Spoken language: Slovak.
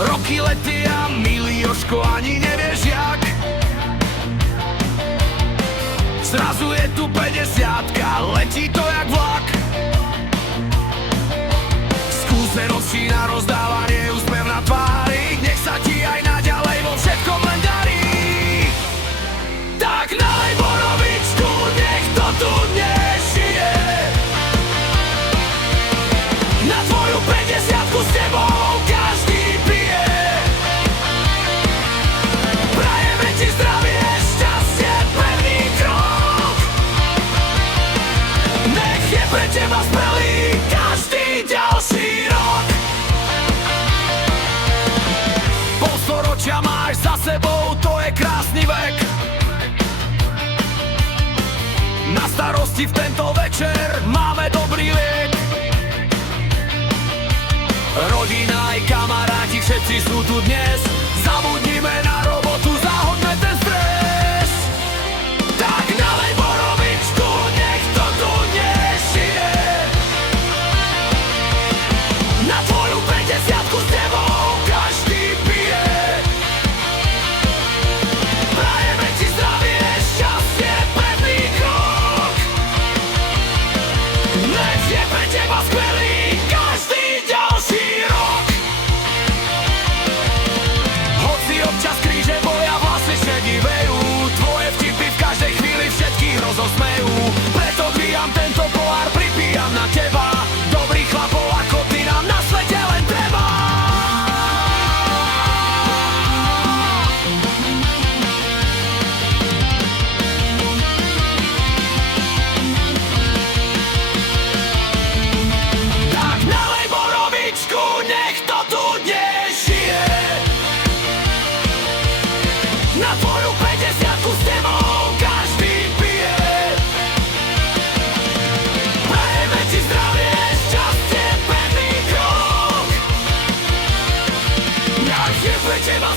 Roky letia, milý Jožko, ani nevieš jak. Zrazu je tu 50-ka, letí to jak vlak. Skúsenosti na rozdávanie, úsmev na tvári, nech sa ti aj naďalej vo všetkom len darí. Tak nalej borovičku, nech to tu nežije. Na tvoju 50-ku s tebou každý pije. Prajeme ti zdravie, šťastie, pevný krok. Nech je pre teba skvelý každý ďalší rok. Polstoročia máš za sebou, to je krásny vek. Na starosti v tento večer máme dobrý liek. Rodina aj kamaráti, všetci sú tu dnes. Zabudnime na robotu, zahoďme ten stres. Tak nalej borovičku, nech to tu nežije. Na tvoju 50-ku s tebou každý pije. Prajeme ti zdravie, šťastie, pevný krok. Nech je pre teba skvelý každý ďalší rok. Hoci občas kríže boja, vlasy šedivejú, tvoje vtipy v každej chvíli všetkých rozosmejú. Preto dvíjam tento pohár, pripíjam na teba. Dobrých chlapov ako ty nám na svete len treba. Tak nalej borovičku, nech to tu nežije. Na tvoju 50-ku s tebou každý pije. Prajeme ti zdravie, šťastie, pevný krok. Nech je pre teba